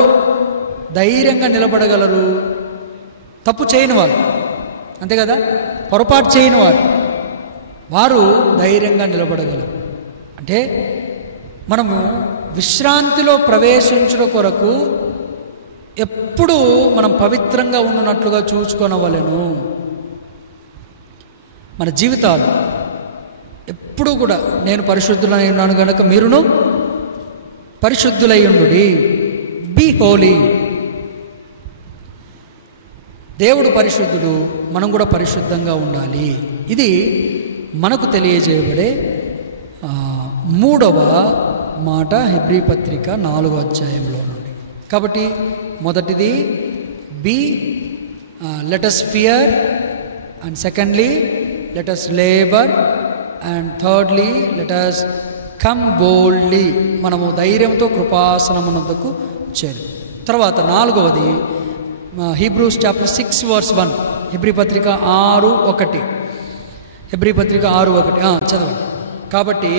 ధైర్యంగా నిలబడగలరు? తప్పు చేయని వారు, అంతే కదా, పొరపాటు చేయని వారు ధైర్యంగా నిలబడగలరు. అంటే మనము విశ్రాంతిలో ప్రవేశించడం కొరకు ఎప్పుడూ మనం పవిత్రంగా ఉన్నట్లుగా చూసుకొనవలెను. మన జీవితాలు ఎప్పుడూ కూడా నేను పరిశుద్ధులై ఉన్నాను కనుక మీరును పరిశుద్ధులై ఉండుడి, బీ హోలీ. దేవుడు పరిశుద్ధుడు, మనం కూడా పరిశుద్ధంగా ఉండాలి. ఇది మనకు తెలియజేయబడే మూడవ మాట హెబ్రీ పత్రిక 4వ అధ్యాయంలో నుండి. కాబట్టి మొదటిది be let us fear, and secondly let us labour, and thirdly let us come boldly. మనము ధైర్యంతో కృపాసనమునొద్దకు చేరు. తర్వాత 4వది హీబ్రూస్ చాప్టర్ 6:1, హెబ్రీ పత్రిక 6:1, హెబ్రీ పత్రిక 6:1 చదవండి. కాబట్టి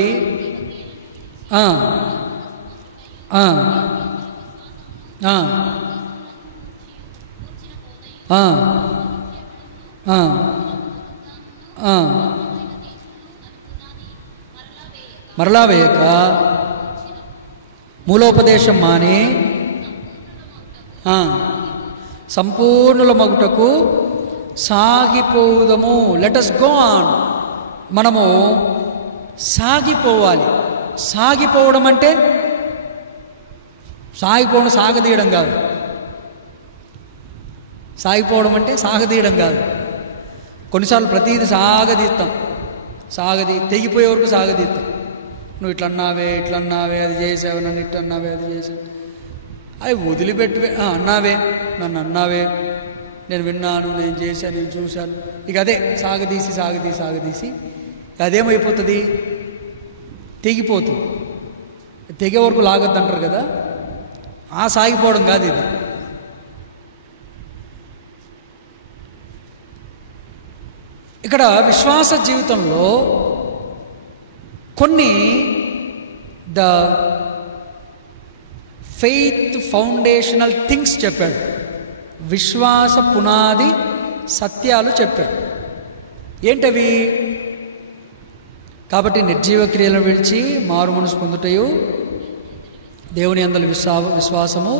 మరలా వేయక మూలోపదేశం మాని సంపూర్ణుల మగుటకు సాగిపోవుదము. Let us go on. మనము సాగిపోవాలి. సాగిపోవడం అంటే సాగిపోవడం సాగదీయడం కాదు. సాగిపోవడం అంటే సాగదీయడం కాదు. కొన్నిసార్లు ప్రతీది సాగదీస్తాం, తెగిపోయే వరకు సాగదీస్తాం. నువ్వు ఇట్లా అన్నావే అది చేసావు, నన్ను ఇట్లా అన్నావే అది చేసావు, అవి వదిలిపెట్టి నన్ను అన్నావే, నేను విన్నాను, నేను చేశాను, నేను చూశాను. ఇక అదే సాగదీసి అదేమైపోతుంది? తెగిపోతుంది. తెగే వరకు లాగద్దు అంటారు కదా, ఆ సాగిపోవడం కాదు ఇది. ఇక్కడ విశ్వాస జీవితంలో కొన్ని ద ఫెయిత్ ఫౌండేషనల్ థింగ్స్ చెప్పాడు. విశ్వాస పునాది సత్యాలు చెప్పాడు. ఏంటవి? కాబట్టి నిర్జీవ క్రియలను విడిచి మారు మనసు పొందుటయు, దేవుని యందలి విశ్వాసము,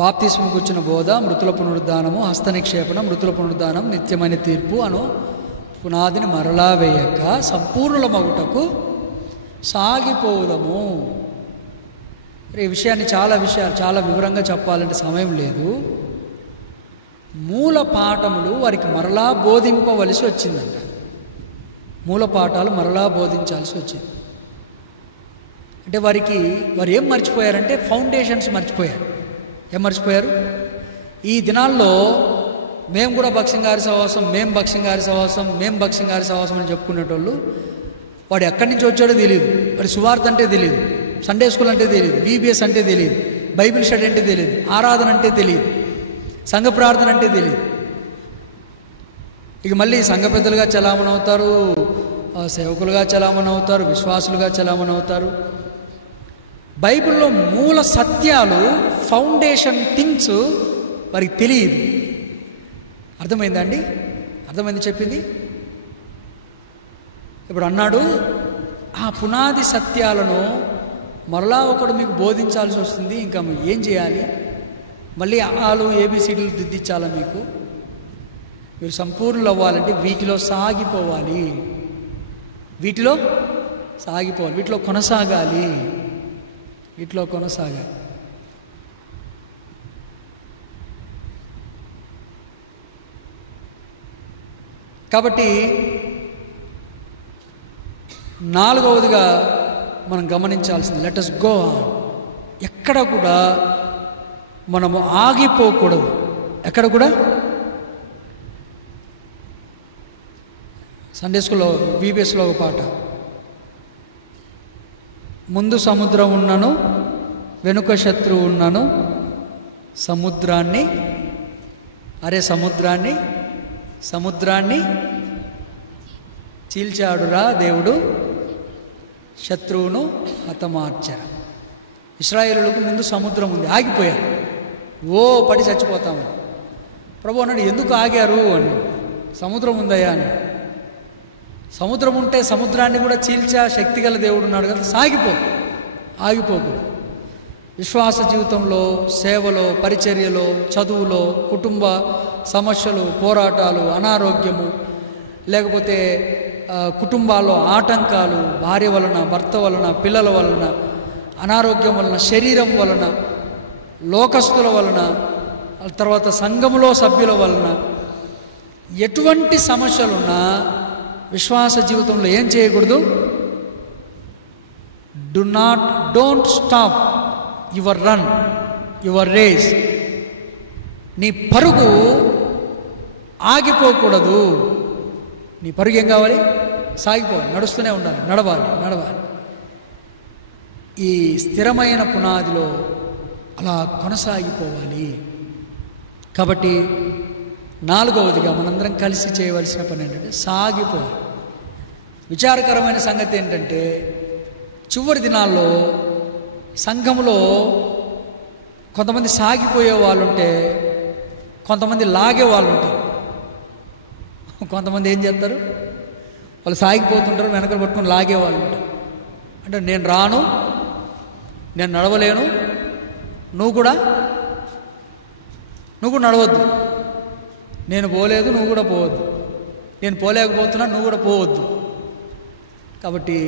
బాప్తిస్మం కూర్చున్న బోధ, మృతుల పునరుద్ధానము, హస్త నిక్షేపణ, మృతుల పునరుద్ధానం, నిత్యమైన తీర్పు అను పునాదిని మరలా వేయక సంపూర్ణుల మగుటకు సాగిపోవుదము. ఈ విషయాన్ని చాలా వివరంగా చెప్పాలంటే సమయం లేదు. మూల పాఠములు వారికి మరలా బోధింపవలసి వచ్చిందంట. మూల పాఠాలు మరలా బోధించాల్సి వచ్చింది. అంటే వారు ఏం మర్చిపోయారంటే ఫౌండేషన్స్ మర్చిపోయారు. ఏం మర్చిపోయారు? ఈ దినాల్లో మేము కూడా భక్సింగ్ గారి సహవాసం, మేము భక్సింగ్ గారి సహవాసం అని చెప్పుకునేటోళ్ళు, వాడు ఎక్కడి నుంచి వచ్చాడో తెలియదు, వాడి సువార్త అంటే తెలియదు, సండే స్కూల్ అంటే తెలియదు, VBS అంటే తెలియదు, బైబిల్ స్టడీ అంటే తెలియదు, ఆరాధన అంటే తెలియదు, సంఘ ప్రార్థన అంటే తెలియదు. ఇక మళ్ళీ సంఘ పెద్దలుగా చలామణి అవుతారు, సేవకులుగా చలామణి అవుతారు, విశ్వాసులుగా చలామణి అవుతారు. బైబిల్లో మూల సత్యాలు, ఫౌండేషన్ థింగ్స్ వారికి తెలియదు. అర్థమైందండి? అర్థమైంది చెప్పింది. ఇప్పుడు అన్నాడు, ఆ పునాది సత్యాలను మరలా ఒకడు మీకు బోధించాల్సి వస్తుంది. ఇంకా ఏం చేయాలి? మళ్ళీ ఆలు ABCDలు దిద్దించాలా? మీరు సంపూర్ణులు అవ్వాలంటే వీటిలో సాగిపోవాలి, వీటిలో కొనసాగాలి. కాబట్టి 4వదిగా మనం గమనించాల్సింది లెట్ us గో ఆన్. ఎక్కడ కూడా మనము ఆగిపోకూడదు. ఎక్కడ కూడా సండే స్కూల్లో VBSలో ఒక పాట, ముందు సముద్రం ఉన్నను వెనుక శత్రువు ఉన్నను, సముద్రాన్ని చీల్చాడురా దేవుడు, శత్రువును హతమార్చరా. ఇశ్రాయేలులకు ముందు సముద్రం ఉంది, ఆగిపోయారు. పడి చచ్చిపోతాము. ప్రభు అన్నాడు, ఎందుకు ఆగారు అని. సముద్రం ఉందయ్యా అని. సముద్రం ఉంటే సముద్రాన్ని కూడా చీల్చే శక్తి గల దేవుడు ఉన్నాడు కదా, ఆగిపోకూడదు. విశ్వాస జీవితంలో, సేవలో, పరిచర్యలో, చదువులో, కుటుంబ సమస్యలు, పోరాటాలు, అనారోగ్యము, లేకపోతే కుటుంబాల్లో ఆటంకాలు, భార్య వలన, భర్త వలన, పిల్లల వలన, అనారోగ్యం వలన, శరీరం వలన, లోకస్తుల వలన, తర్వాత సంఘములో సభ్యుల వలన, ఎటువంటి సమస్యలున్నా విశ్వాస జీవితంలో ఏం చేయకూడదు? Don't stop your run, your race. నీ పరుగు ఆగిపోకూడదు. నీ పరుగు ఏం కావాలి? సాగిపోవాలి, నడుస్తూనే ఉండాలి, నడవాలి. ఈ స్థిరమైన పునాదిలో అలా కొనసాగిపోవాలి. కాబట్టి 4వదిగా మనందరం కలిసి చేయవలసిన పని ఏంటంటే సాగిపోవాలి. విచారకరమైన సంగతి ఏంటంటే చివరి దినాల్లో సంఘంలో కొంతమంది సాగిపోయే వాళ్ళు ఉంటే, కొంతమంది లాగే వాళ్ళు ఉంటారు. కొంతమంది ఏం చేస్తారు? వాళ్ళు సాగిపోతుంటారు, వెనకలు పట్టుకొని లాగే వాళ్ళు ఉంటారు. అంటే నేను రాను, నేను నడవలేను, నువ్వు కూడా నడవద్దు, నేను పోలేదు, నువ్వు కూడా పోవద్దు, నేను పోలేకపోతున్నా, నువ్వు కూడా పోవద్దు. కాబట్టి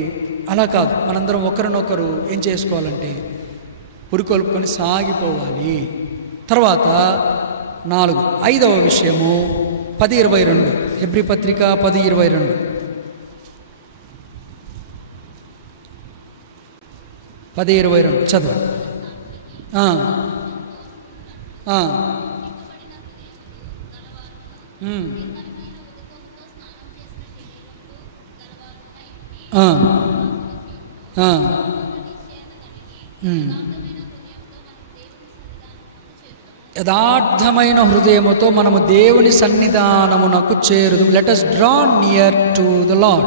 అలా కాదు, మనందరం ఒకరినొకరు ఏం చేసుకోవాలంటే పురికొల్పుకొని సాగిపోవాలి. తర్వాత 5వ విషయము 10:22, హెబ్రీ పత్రిక 10:22. 10:22 చదవండి. యథార్థమైన హృదయముతో మనము దేవుని సన్నిధానమునకు చేరుదు. Let us draw near to the Lord.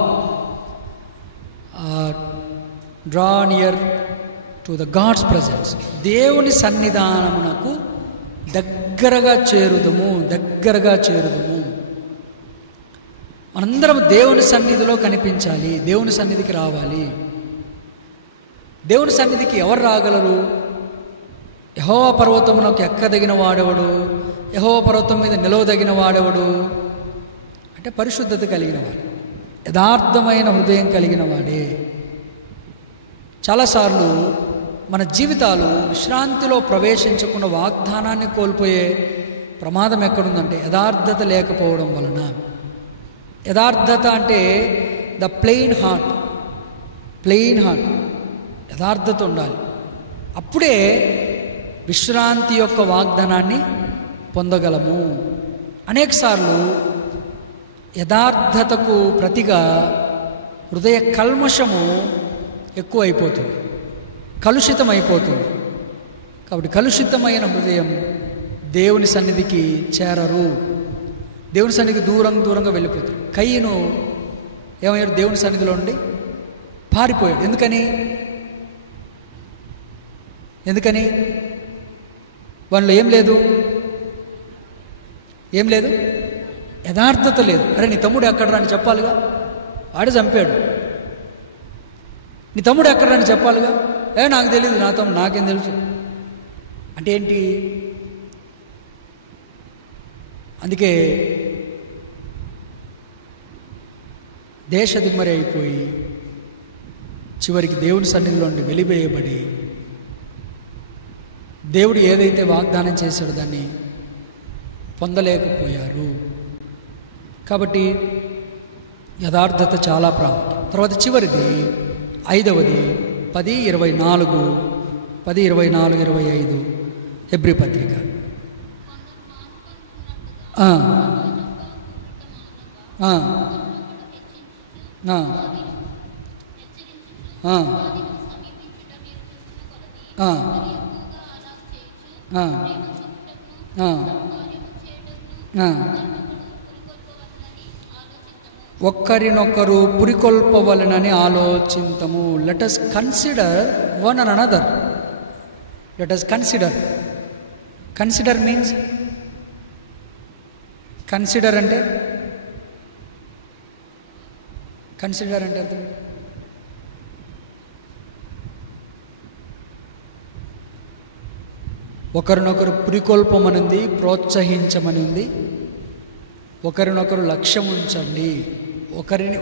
Draw near to the God's presence. దేవుని సన్నిధానమునకు దగ్గరగా చేరుదుము. మనందరం దేవుని సన్నిధిలో కనిపించాలి, దేవుని సన్నిధికి రావాలి. దేవుని సన్నిధికి ఎవరు రాగలరు? యెహోవా పర్వతమునకు ఎక్కదగిన వాడెవడు? యెహోవా పర్వతం మీద నిలవదగిన వాడెవడు? అంటే పరిశుద్ధత కలిగిన వాడు, యథార్థమైన హృదయం కలిగిన వాడే. చాలాసార్లు మన జీవితాలు విశ్రాంతిలో ప్రవేశించకుండా వాగ్దానాన్ని కోల్పోయే ప్రమాదం ఎక్కడుందంటే యథార్థత లేకపోవడం వలన. యథార్థత అంటే ద ప్లెయిన్ హార్ట్, యథార్థత ఉండాలి. అప్పుడే విశ్రాంతి యొక్క వాగ్దానాన్ని పొందగలము. అనేకసార్లు యథార్థతకు ప్రతిగా హృదయ కల్మషము ఎక్కువైపోతుంది, కలుషితమైపోతుంది. కాబట్టి కలుషితమైన హృదయం దేవుని సన్నిధికి చేరరు, దేవుని సన్నిధికి దూరంగా వెళ్ళిపోతాడు. కయ్యను ఏమయ్యాడు? దేవుని సన్నిధిలో ఉండి పారిపోయాడు. ఎందుకని? వాళ్ళలో ఏం లేదు, యథార్థత లేదు. అరే నీ తమ్ముడు ఎక్కడరా అని చెప్పాలిగా, వాడే చంపాడు. నీ తమ్ముడు ఎక్కడరా అని చెప్పాలిగా. నాకు తెలియదు, నా తమ్ముడు నాకేం తెలుసు అంటే ఏంటి? అందుకే దేశదిమ్మరి అయిపోయి చివరికి దేవుని సన్నిధిలో నుండి వెలివేయబడి దేవుడు ఏదైతే వాగ్దానం చేశాడో దాన్ని పొందలేకపోయారు. కాబట్టి యథార్థత చాలా ప్రాముఖ్యం. తర్వాత చివరిది 5వది 10:24, 10:24-25 హెబ్రీ పత్రిక. ఒక్కరినొకరు పురికొల్పవలనని ఆలోచింతము. Let us consider one and another. Let us consider. Consider means, consider అంటే అర్థం ఒకరినొకరు పురికొల్పమని ఉంది, ప్రోత్సహించమని ఉంది. ఒకరినొకరు లక్ష్యం ఉంచండి,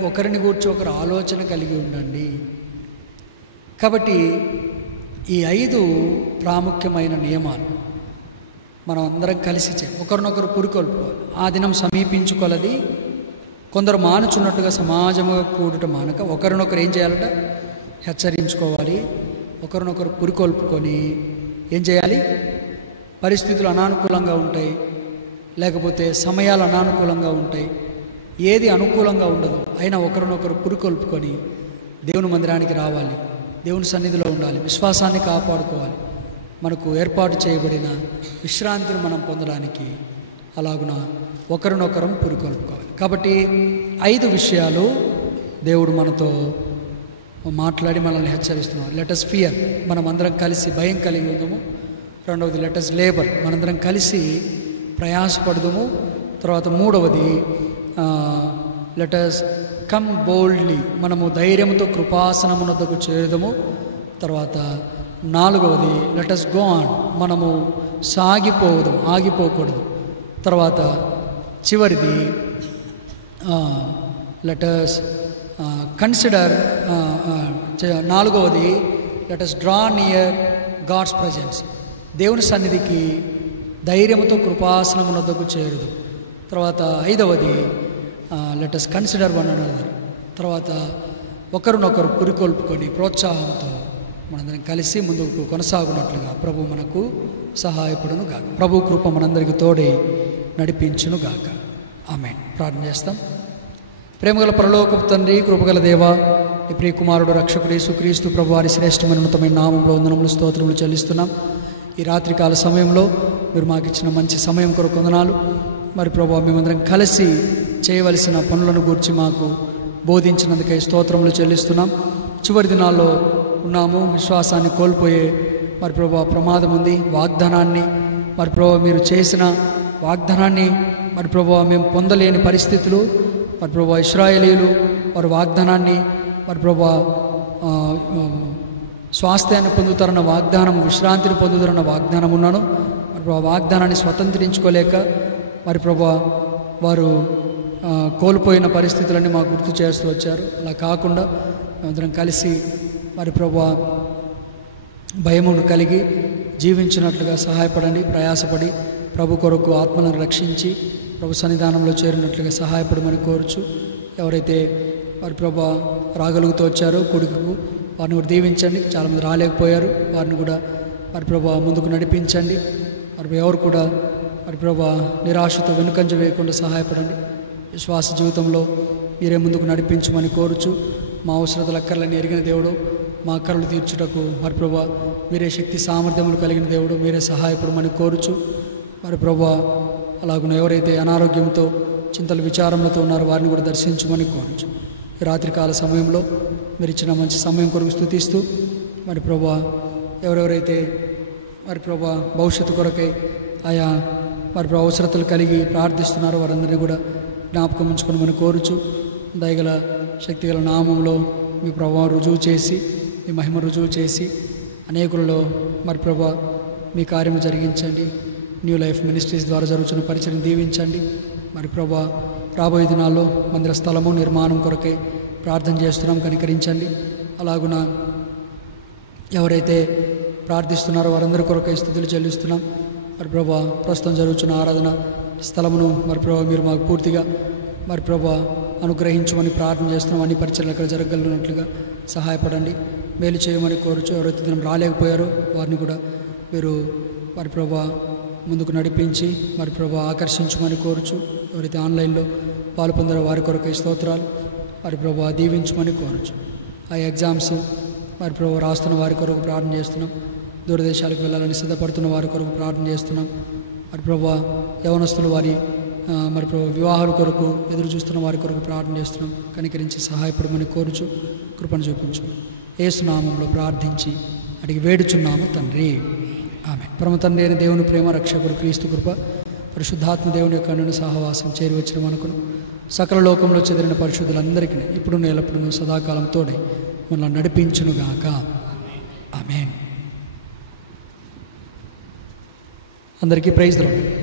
ఒకరిని గూర్చి ఒకరు ఆలోచన కలిగి ఉండండి. కాబట్టి ఈ 5 ప్రాముఖ్యమైన నియమాలు మనం అందరం కలిసి ఒకరినొకరు పురికొల్పుకోవాలి. ఆ దినం సమీపించుకొలది, కొందరు మానుచున్నట్టుగా సమాజముగా కూడుట మానక ఒకరినొకరు ఏం చేయాలట? హెచ్చరించుకోవాలి. ఒకరినొకరు పురికొల్పుకొని ఏం చేయాలి? పరిస్థితులు అనానుకూలంగా ఉంటాయి, లేకపోతే సమయాలు అనానుకూలంగా ఉంటాయి, ఏది అనుకూలంగా ఉండదు. అయినా ఒకరినొకరు పురికొల్పుకొని దేవుని మందిరానికి రావాలి, దేవుని సన్నిధిలో ఉండాలి, విశ్వాసాన్ని కాపాడుకోవాలి. మనకు ఏర్పాటు చేయబడిన విశ్రాంతిని మనం పొందడానికి అలాగున ఒకరినొకరం పురికొల్పుకోవాలి. కాబట్టి 5 విషయాలు దేవుడు మనతో మాట్లాడి మనల్ని హెచ్చరిస్తున్నాడు. లెట్ us ఫియర్, మనం అందరం కలిసి భయం కలిగి ఉందాము. రెండవది లెట్ us లేబర్, మనందరం కలిసి ప్రయాసపడదాము. తర్వాత మూడవది లెట్ us కమ్ బోల్డ్లీ, మనము ధైర్యంతో కృపాసనమునొద్దకు చేరుదాము. తర్వాత నాలుగవది లెట్ us గో ఆన్, మనము సాగిపోవదాం, ఆగిపోకూడదు. తర్వాత చివరిది లెట్ us కన్సిడర్, నాలుగవది let us draw near God's presence, దేవుని సన్నిధికి ధైర్యంతో కృపాసనమునొద్దకు చేరుదు. తర్వాత ఐదవది let us consider one another. తర్వాత ఒకరినొకరు పురికొల్పుకొని ప్రోత్సాహంతో మనందరం కలిసి ముందుకు కొనసాగునట్లుగా ప్రభు మనకు సహాయపడును గాక. ప్రభు కృప మనందరికీ తోడై నడిపించును గాక. ఆమేన్. ప్రార్థన చేస్తాం. ప్రేమగల పరలోకపు తండ్రి, కృపగల దేవా, నీ ప్రియ కుమారుడు రక్షకుడు యేసుక్రీస్తు ప్రభు వారి శ్రేష్టమైన ఉన్నతమైన నామములో వందనములు స్తోత్రములు చెల్లిస్తున్నాం. ఈ రాత్రికాల సమయంలో మీరు మాకు ఇచ్చిన మంచి సమయం కొరకు వందనాలు. మరి ప్రభు మేమందరం కలిసి చేయవలసిన పనులను గూర్చి మాకు బోధించినందుకై స్తోత్రములు చెల్లిస్తున్నాం. చివరి దినాల్లో ఉన్నాము, విశ్వాసాన్ని కోల్పోయే మరి ప్రభు ప్రమాదం ఉంది. వాగ్దానాన్ని మరి ప్రభు మీరు చేసిన వాగ్దానాన్ని మరి ప్రభు మేము పొందలేని పరిస్థితులు, మరి ప్రభు ఇశ్రాయేలీయులు వారి వాగ్దానాన్ని మరి ప్రభు స్వాస్థ్యాన్ని పొందుతారన్న వాగ్దానం, విశ్రాంతిని పొందుతారన్న వాగ్దానం ఉన్నాను. మరి ప్రభు వాగ్దానాన్ని స్వతంత్రించుకోలేక మరి ప్రభు వారు కోల్పోయిన పరిస్థితులన్నీ మాకు గుర్తు చేస్తూ వచ్చారు. అలా కాకుండా మేమందరం కలిసి మరి ప్రభు భయమును కలిగి జీవించినట్లుగా సహాయపడండి. ప్రయాసపడి ప్రభు కొరకు ఆత్మలను రక్షించి ప్రభు సన్నిధానంలో చేరినట్లుగా సహాయపడమని కోరుచు, ఎవరైతే మరి ప్రభు రాగలుగుతూ వచ్చారో కొడుకు వారిని కూడా దీవించండి. చాలామంది రాలేకపోయారు, వారిని కూడా మరి ప్రభు ముందుకు నడిపించండి. మరి ఎవరు కూడా మరి ప్రభు నిరాశతో వెనుకంజ వేయకుండా సహాయపడండి. విశ్వాస జీవితంలో మీరే ముందుకు నడిపించమని కోరుచు, మా అవసరతల అక్కర్లని ఎరిగిన దేవుడు, మా అక్కర్లు తీర్చుటకు మరి ప్రభు మీరే శక్తి సామర్థ్యములు కలిగిన దేవుడు, మీరే సహాయపడమని కోరుచు, మరి ప్రభు అలాగున ఎవరైతే అనారోగ్యంతో చింతలు విచారంతో ఉన్నారో వారిని కూడా దర్శించమని కోరుచు. ఈ రాత్రికాల సమయంలో మీరు ఇచ్చిన మంచి సమయం కొరకు స్తుతిస్తూ మరి ప్రభు ఎవరెవరైతే మరి ప్రభు భవిష్యత్తు కొరకై ఆయా మరి ప్రభు అవసరతలు కలిగి ప్రార్థిస్తున్నారో వారందరినీ కూడా జ్ఞాపకం ఉంచుకోమని కోరుచు, దయగల శక్తిగల నామంలో మీ ప్రభావం రుజువు చేసి, మీ మహిమ రుజువు చేసి అనేకులలో మరి ప్రభు మీ కార్యము జరిగించండి. న్యూ లైఫ్ మినిస్ట్రీస్ ద్వారా జరుగుతున్న పరిచయం దీవించండి. మరి ప్రభు రాబోయే దినాల్లో మందిర స్థలము నిర్మాణం కొరకై ప్రార్థన చేస్తున్నాం, కనికరించండి. అలాగున ఎవరైతే ప్రార్థిస్తున్నారో వారందరి కొరకై స్తుతులు చెల్లిస్తున్నాం. మరి ప్రభు ప్రస్తుతం జరుగుతున్న ఆరాధన స్థలమును మరి ప్రభు మీరు మాకు పూర్తిగా మరి ప్రభు అనుగ్రహించమని ప్రార్థన చేస్తున్నాం. అన్ని పరిచయలు అక్కడ జరగగలిగినట్లుగా సహాయపడండి, మేలు చేయమని కోరుచు. ఎవరైతే దినం రాలేకపోయారో వారిని కూడా మీరు మరి ప్రభు ముందుకు నడిపించి మరి ప్రభు ఆకర్షించమని కోరుచు. ఎవరైతే ఆన్లైన్లో పాలు పొందారో వారి కొరకై స్తోత్రాలు మరి ప్రభు దీవించమని కోరుచు. ఆ ఎగ్జామ్స్ మరి ప్రభు రాస్తున్న వారి కొరకు ప్రార్థన చేస్తున్నాం. దూరదేశాలకు వెళ్ళాలని సిద్ధపడుతున్న వారి కొరకు ప్రార్థన చేస్తున్నాం. మరి ప్రభు యవనస్తులు వారి మరి ప్రభు వివాహాల కొరకు ఎదురు చూస్తున్న వారి కొరకు ప్రార్థన చేస్తున్నాం. కనికరించి సహాయపడమని కోరుచు, కృపను చూపించు. యేసు నామములో ప్రార్థించి అడిగి వేడుచున్నాము తండ్రి, పరమ తండ్రి అయిన దేవుని ప్రేమ, రక్షకుడు క్రీస్తు కృప, పరిశుద్ధాత్మ దేవుని యొక్క అన్యోన్య సహవాసం చేరి వచ్చిన మనకును సకల లోకంలో చెదిరిన పరిశుద్ధులందరికీ ఇప్పుడు ఎల్లప్పుడూ సదాకాలంతోనే మనల్ని నడిపించునుగాక. ఆమేన్. అందరికీ ప్రైజ్ ది లార్డ్.